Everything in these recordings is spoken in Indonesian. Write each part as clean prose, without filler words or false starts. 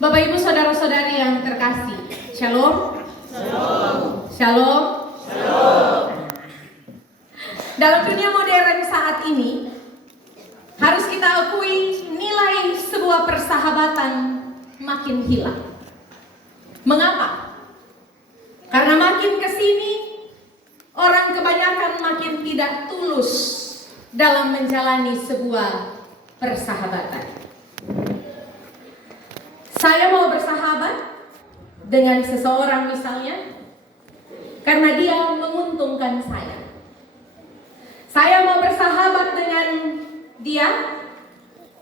Bapak Ibu saudara-saudari yang terkasih, Shalom. Shalom. Shalom. Shalom. Dalam dunia modern saat ini, harus kita akui nilai sebuah persahabatan makin hilang. Mengapa? Karena makin kesini, orang kebanyakan makin tidak tulus dalam menjalani sebuah persahabatan. Saya mau bersahabat dengan seseorang misalnya karena dia menguntungkan saya. Saya mau bersahabat dengan dia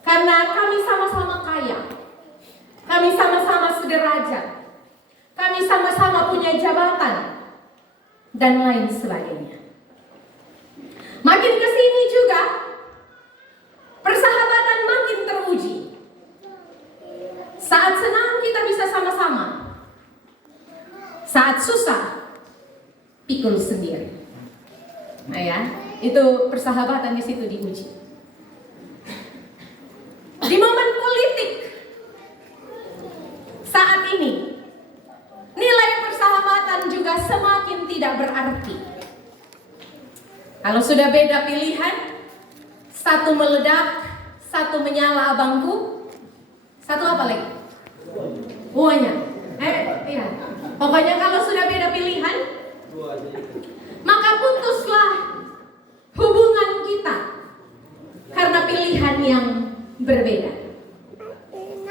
karena kami sama-sama kaya. Kami sama-sama sederajat. Kami sama-sama punya jabatan dan lain sebagainya. Makin kesini juga persahabatan makin teruji. Saat senang kita bisa sama-sama. Saat susah, pikul sendiri. Nah ya, itu persahabatan di situ diuji. Di momen politik saat ini, nilai persahabatan juga semakin tidak berarti. Kalau sudah beda pilihan, satu meledak, satu menyala abangku, satu apa lagi? Buahnya. Iya. Pokoknya kalau sudah beda pilihan, maka putuslah hubungan kita karena pilihan yang berbeda.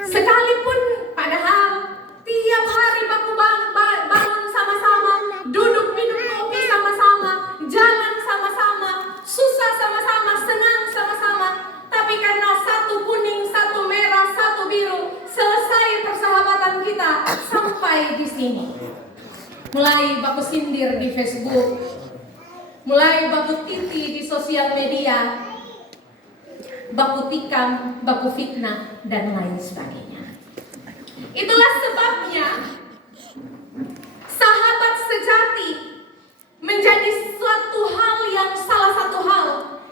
Sekalipun padahal tiap hari baku bangun sama-sama, duduk minum kopi sama-sama, jalan sama-sama, susah sama-sama, senang sama-sama, tapi karena satu kuning, satu merah, satu biru, selesai persahabatan kita sampai di sini. Mulai baku sindir di Facebook, mulai baku titi di sosial media, baku tikam, baku fitnah, dan lain sebagainya. Itulah sebabnya sahabat sejati menjadi suatu hal yang salah satu hal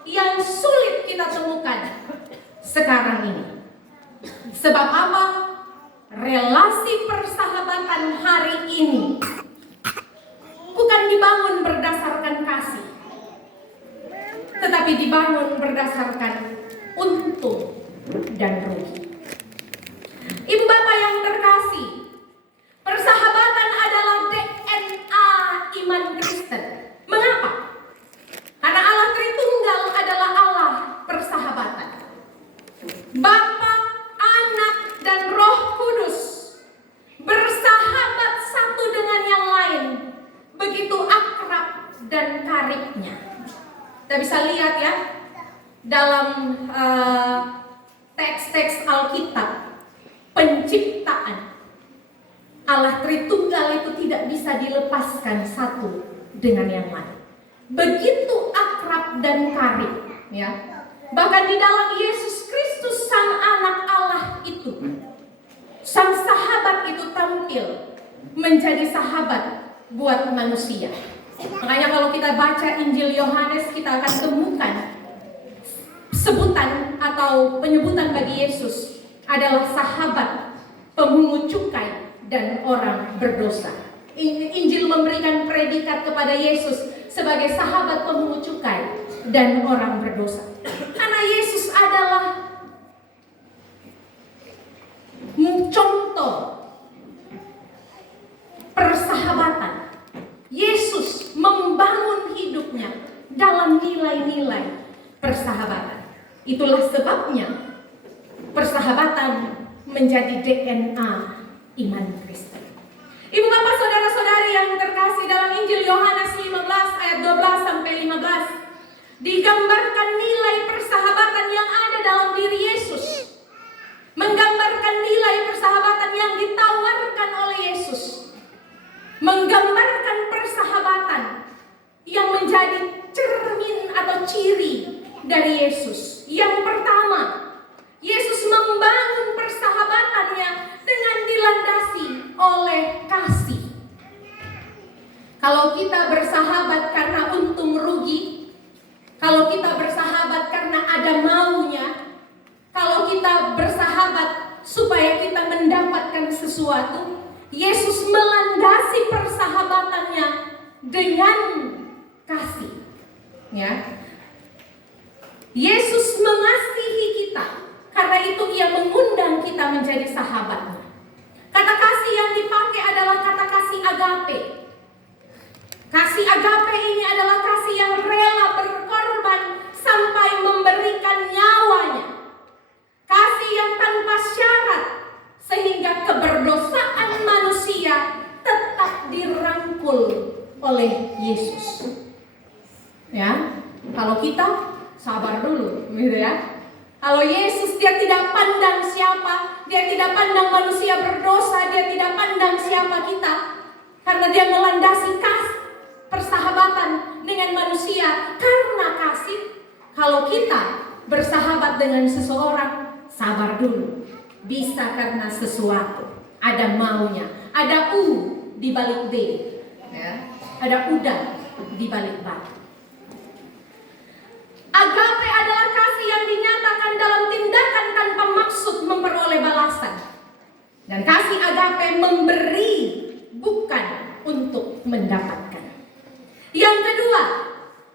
yang sulit kita temukan sekarang ini. Sebab apa? Relasi persahabatan hari ini bukan dibangun berdasarkan kasih, tetapi dibangun berdasarkan untung dan rugi. Ibu bapak yang terkasih, persahabatan adalah DNA iman Kristen. Mengapa? Karena Allah Tritunggal adalah Allah persahabatan. Bapa, Anak, dan Roh Kudus bersahabat satu dengan yang lain, begitu akrab dan karibnya. Kita bisa lihat ya dalam teks-teks Alkitab, penciptaan Allah Tritunggal itu tidak bisa dilepaskan satu dengan yang lain. Begitu akrab dan karib, ya. Bahkan di dalam Yesus Kristus Sang Anak Allah itu, Sang sahabat itu tampil menjadi sahabat buat manusia. Makanya kalau kita baca Injil Yohanes, kita akan temukan sebutan atau penyebutan bagi Yesus adalah sahabat, pemungut cukai, dan orang berdosa. Injil memberikan predikat kepada Yesus sebagai sahabat pemungut cukai dan orang berdosa. Karena Yesus adalah contoh persahabatan. Yesus membangun hidupnya dalam nilai-nilai persahabatan. Itulah sebabnya persahabatan menjadi DNA iman Kristen. Ibu bapak saudara-saudari yang terkasih, dalam Injil Yohanes 15 ayat 12 sampai 15 digambarkan nilai persahabatan yang ada dalam diri Yesus. Menggambarkan nilai persahabatan yang ditawarkan oleh Yesus. Menggambarkan persahabatan yang menjadi cermin atau ciri dari Yesus. Yang pertama, Yesus membangun persahabatannya dengan dilandasi oleh kasih. Kalau kita bersahabat karena untung rugi, kalau kita bersahabat karena ada maunya, kalau kita bersahabat supaya kita mendapatkan sesuatu, Yesus melandasi persahabatannya dengan kasih. Ya. Yesus mengasihi kita, karena itu Ia mengundang kita menjadi sahabatnya. Kata kasih yang dipakai adalah kata kasih agape. Kasih agape ini adalah kasih yang rela berkorban sampai memberikan nyawanya. Kasih yang tanpa syarat, sehingga keberdosaan manusia tetap dirangkul oleh Yesus. Ya, kalau kita sabar dulu, gitu ya. Kalau Yesus, Dia tidak pandang siapa, Dia tidak pandang manusia berdosa, Dia tidak pandang siapa kita, karena Dia melandasi persahabatan dengan manusia karena kasih. Kalau kita bersahabat dengan seseorang, sabar dulu. Bisa karena sesuatu, ada maunya, ada di balik B, ya. Ada udah di balik batu. Agape adalah kasih yang dinyatakan dalam tindakan tanpa maksud memperoleh balasan. Dan kasih agape memberi, bukan untuk mendapatkan. Yang kedua,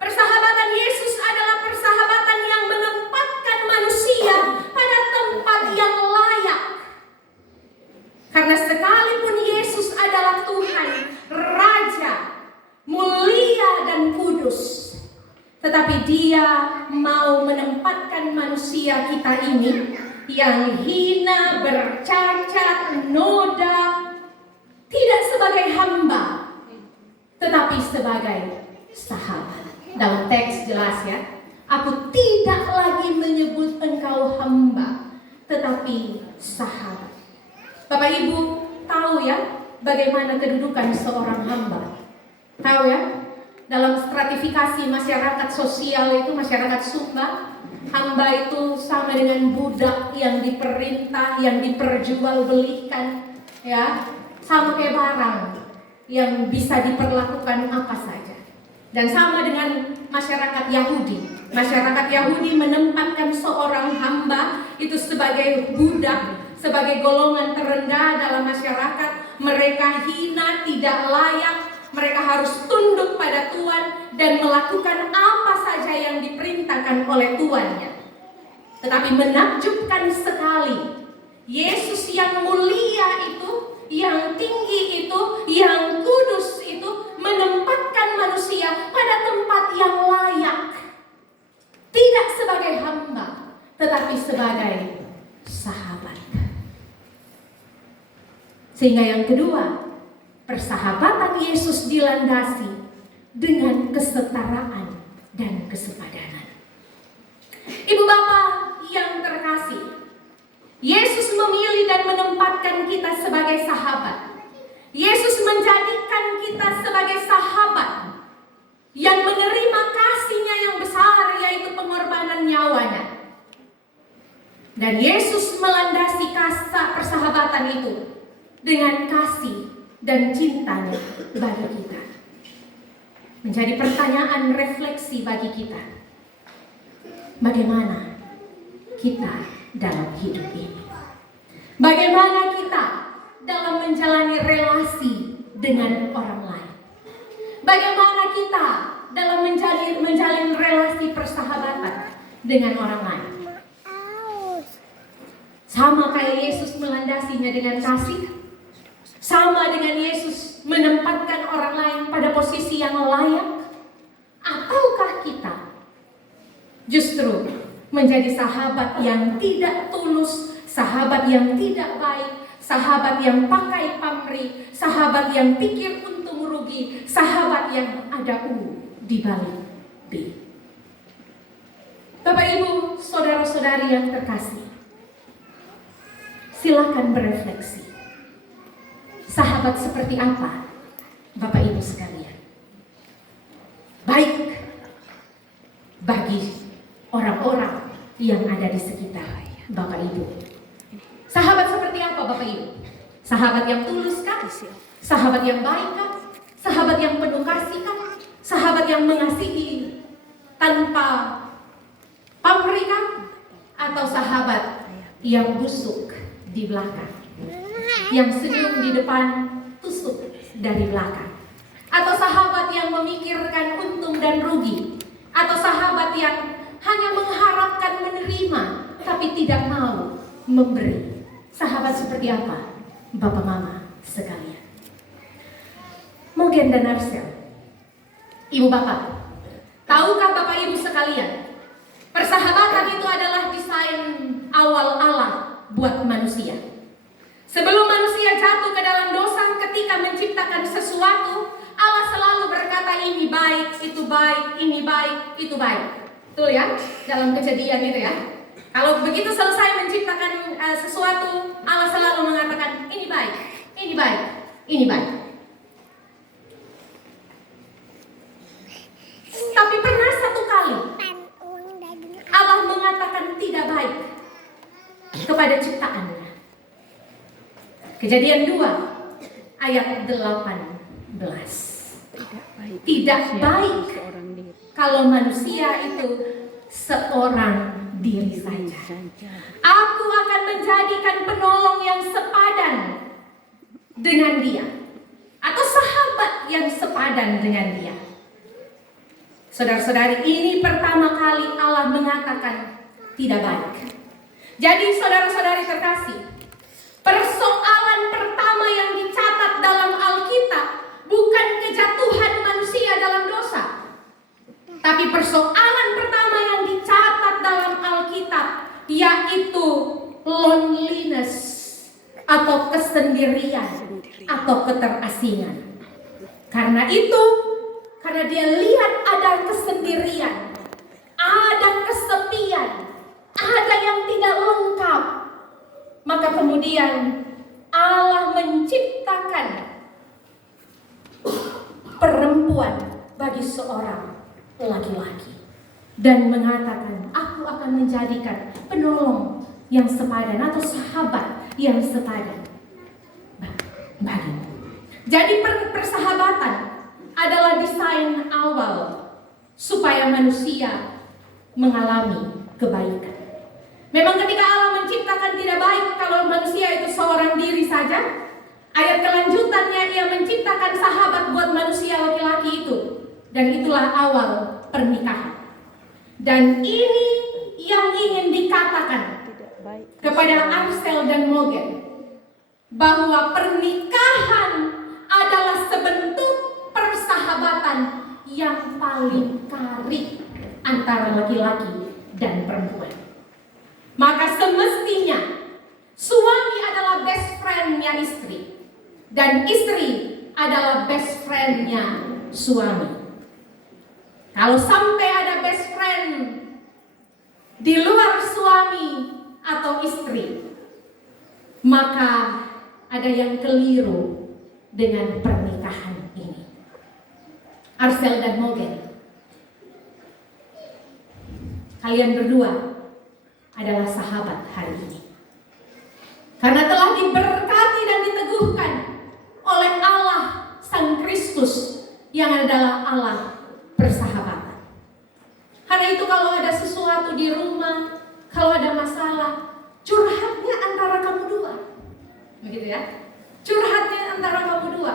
persahabatan Yesus adalah persahabatan yang menempatkan manusia pada tempat yang layak. Karena sekalipun Yesus adalah Tuhan, Raja, mulia dan kudus, tetapi Dia mau menempatkan manusia kita ini yang hina, bercacat, noda, tidak sebagai hamba, tetapi sebagai sahabat. Dalam teks jelas ya, aku tidak lagi menyebut engkau hamba, tetapi sahabat. Bapak Ibu tahu ya bagaimana kedudukan seorang hamba? Tahu ya? Dalam stratifikasi masyarakat sosial itu, masyarakat Sumba, hamba itu sama dengan budak yang diperintah, yang diperjualbelikan, ya, sama kayak barang yang bisa diperlakukan apa saja. Dan sama dengan masyarakat Yahudi. Masyarakat Yahudi menempatkan seorang hamba itu sebagai budak, sebagai golongan terendah dalam masyarakat. Mereka hina, tidak layak. Mereka harus tunduk pada Tuhan dan melakukan apa saja yang diperintahkan oleh tuannya. Tetapi menakjubkan sekali, Yesus yang mulia itu, yang tinggi itu, yang kudus itu, menempatkan manusia pada tempat yang layak. Tidak sebagai hamba, tetapi sebagai sahabat. Sehingga yang kedua, persahabatan Yesus dilandasi dengan kesetaraan dan kesepadanan. Ibu bapak yang terkasih, Yesus memilih dan menempatkan kita sebagai sahabat. Yesus menjadikan kita sebagai sahabat yang menerima kasih-Nya yang besar, yaitu pengorbanan nyawanya. Dan Yesus melandasi persahabatan itu dengan kasih dan cintanya bagi kita. Menjadi pertanyaan refleksi bagi kita. Bagaimana kita dalam hidup ini? Bagaimana kita dalam menjalani relasi dengan orang lain? Bagaimana kita dalam menjalin relasi persahabatan dengan orang lain? Sama kayak Yesus melandasinya dengan kasih? Sama dengan Yesus menempatkan orang lain pada posisi yang layak? Ataukah kita justru menjadi sahabat yang tidak tulus, sahabat yang tidak baik, sahabat yang pakai pamrih, sahabat yang pikir untung rugi, sahabat yang ada di balik B? Bapak Ibu, saudara-saudari yang terkasih, silakan berefleksi. Sahabat seperti apa, Bapak Ibu sekalian? Baik bagi orang-orang yang ada di sekitar Bapak Ibu. Sahabat seperti apa Bapak Ibu? Sahabat yang tulus kah? Sahabat yang baik kah? Sahabat yang penuh kasih kah? Sahabat yang mengasihi tanpa pamrih kah? Atau sahabat yang busuk di belakang. Yang senyum di depan, tusuk dari belakang. Atau sahabat yang memikirkan untung dan rugi. Atau sahabat yang hanya mengharapkan menerima, tapi tidak mau memberi. Sahabat seperti apa? Bapak Mama sekalian. Mogen dan Arsel, Ibu Bapak, tahukah Bapak Ibu sekalian, persahabatan itu adalah desain awal Allah buat manusia. Sebelum manusia jatuh ke dalam dosa, ketika menciptakan sesuatu, Allah selalu berkata ini baik, itu baik, ini baik, itu baik. Betul ya? Dalam Kejadian itu ya. Kalau begitu selesai menciptakan sesuatu, Allah selalu mengatakan ini baik, ini baik, ini baik. Tapi pernah satu kali Allah mengatakan tidak baik kepada ciptaannya. Kejadian 2 ayat 18. Tidak baik kalau manusia itu seorang diri saja. Aku akan menjadikan penolong yang sepadan dengan dia, atau sahabat yang sepadan dengan dia. Saudara-saudari, ini pertama kali Allah mengatakan tidak baik. Jadi saudara-saudari terkasih, persoalan pertama yang dicatat dalam Alkitab bukan kejatuhan manusia dalam dosa, tapi persoalan pertama yang dicatat dalam Alkitab yaitu loneliness atau kesendirian atau keterasingan. Karena itu, karena dia lihat ada kesendirian, ada kesepian, ada yang tidak lengkap, maka kemudian Allah menciptakan perempuan bagi seorang laki-laki dan mengatakan, aku akan menjadikan penolong yang sepadan atau sahabat yang sepadan bagimu. Jadi persahabatan adalah desain awal supaya manusia mengalami kebaikan. Memang ketika Allah menciptakan tidak baik kalau manusia itu seorang diri saja. Ayat kelanjutannya, ia menciptakan sahabat buat manusia laki-laki itu. Dan itulah awal pernikahan. Dan ini yang ingin dikatakan kepada Arsel dan Mogen, bahwa pernikahan adalah sebentuk persahabatan yang paling karib antara laki-laki dan perempuan. Maka semestinya suami adalah best friend-nya istri, dan istri adalah best friend-nya suami. Kalau sampai ada best friend di luar suami atau istri, maka ada yang keliru dengan pernikahan ini. Arsel dan Mogen, kalian berdua adalah sahabat hari ini. Karena telah diberkati dan diteguhkan oleh Allah Sang Kristus yang adalah Allah persahabatan. Karena itu kalau ada sesuatu di rumah, kalau ada masalah, curhatnya antara kamu dua. Begitu ya? Curhatnya antara kamu dua.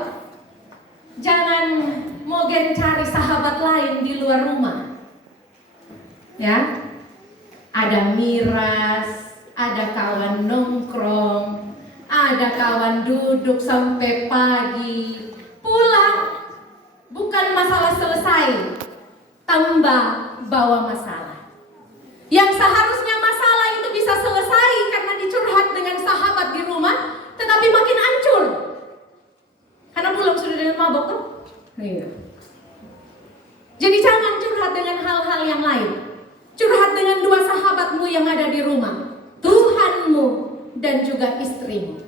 Jangan Mogen cari sahabat lain di luar rumah. Ya? Ada miras, ada kawan nongkrong, ada kawan duduk sampai pagi, pulang bukan masalah selesai, tambah bawa masalah. Yang seharusnya masalah itu bisa selesai karena dicurhat dengan sahabat di rumah, tetapi makin hancur karena pulang sudah dengan mabok tuh. Iya. Jadi jangan curhat dengan hal-hal yang lain. Curhat dengan dua sahabatmu yang ada di rumah, Tuhanmu dan juga istrimu.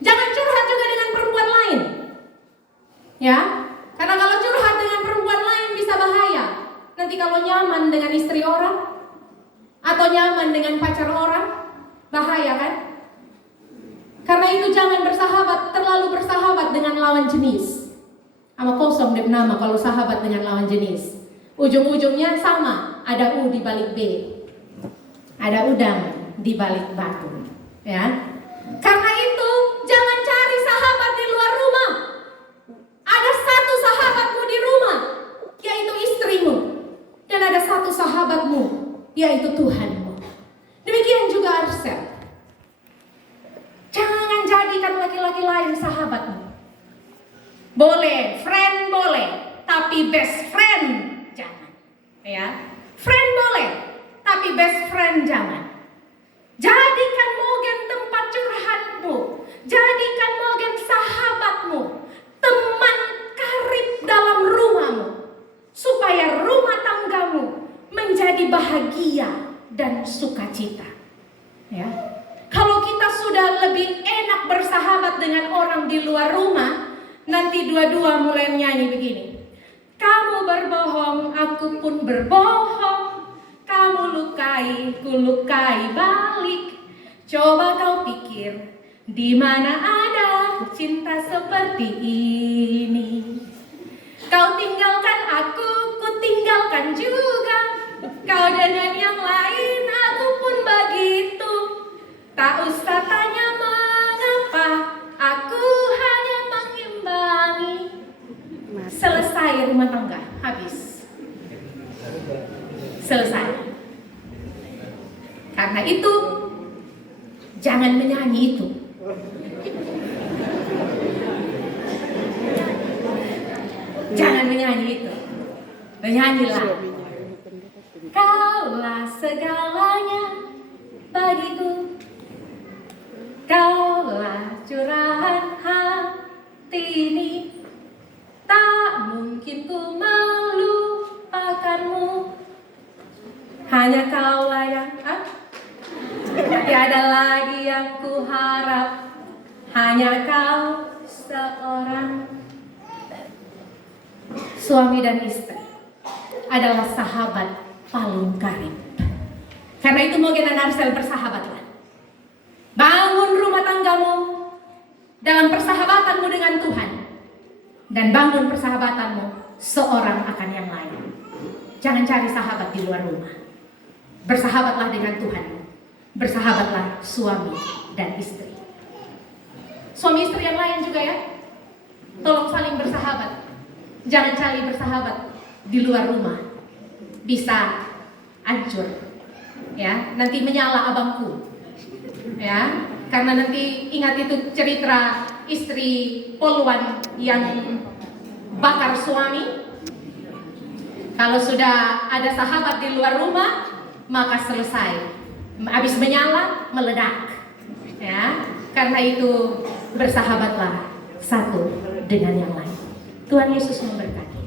Jangan curhat juga dengan perempuan lain. Ya, karena kalau curhat dengan perempuan lain bisa bahaya. Nanti kalau nyaman dengan istri orang atau nyaman dengan pacar orang, bahaya kan? Karena itu jangan terlalu bersahabat dengan lawan jenis. Sama kosong deh nama kalau sahabat dengan lawan jenis. Ujung-ujungnya sama, ada U di balik B, ada udang di balik batu. Ya, Karena itu, jangan cari sahabat di luar rumah. Ada satu sahabatmu di rumah, yaitu istrimu. Dan ada satu sahabatmu, yaitu Tuhanmu. Demikian juga Arsel. Jangan jadikan laki-laki lain sahabatmu. Boleh, friend boleh, tapi best friend jangan. Ya, friend boleh, tapi best friend jangan. Jadikan mogen tempat curhatmu, jadikan mogen sahabatmu, teman karib dalam rumahmu, supaya rumah tanggamu menjadi bahagia dan sukacita. Ya. Kalau kita sudah lebih enak bersahabat dengan orang di luar rumah, nanti dua-dua mulai menyanyi begini. Kamu berbohong, aku pun berbohong. Kamu lukai, ku lukai balik. Coba kau pikir, di mana ada cinta seperti ini? Kau tinggalkan aku, ku tinggalkan juga. Kau dengan yang lain, aku pun begitu. Tak usah tanya mengapa, aku hanya mengimbangi. Selesai rumah tangga, habis. Selesai. Karena itu, jangan menyanyi itu. Jangan menyanyi itu. Menyanyilah. Kaulah segalanya bagiku. Kaulah curahan hati ini. Tak mungkin ku melupakanmu. Hanya kaulah yang tiada lagi yang ku harap. Hanya kau seorang. Suami dan istri adalah sahabat paling karib. Karena itu Mogen dan Arsel bersahabatlah. Bangun rumah tanggamu dalam persahabatanmu dengan Tuhan, dan bangun persahabatanmu seorang akan yang lain. Jangan cari sahabat di luar rumah. Bersahabatlah dengan Tuhan. Bersahabatlah suami dan istri. Suami istri yang lain juga ya. Tolong saling bersahabat. Jangan cari bersahabat di luar rumah. Bisa hancur. Ya, nanti menyala abangku. Ya, karena nanti ingat itu cerita istri Polwan yang bakar suami. Kalau sudah ada sahabat di luar rumah, maka selesai. Habis menyala, meledak. Ya, karena itu bersahabatlah satu dengan yang lain. Tuhan Yesus memberkati.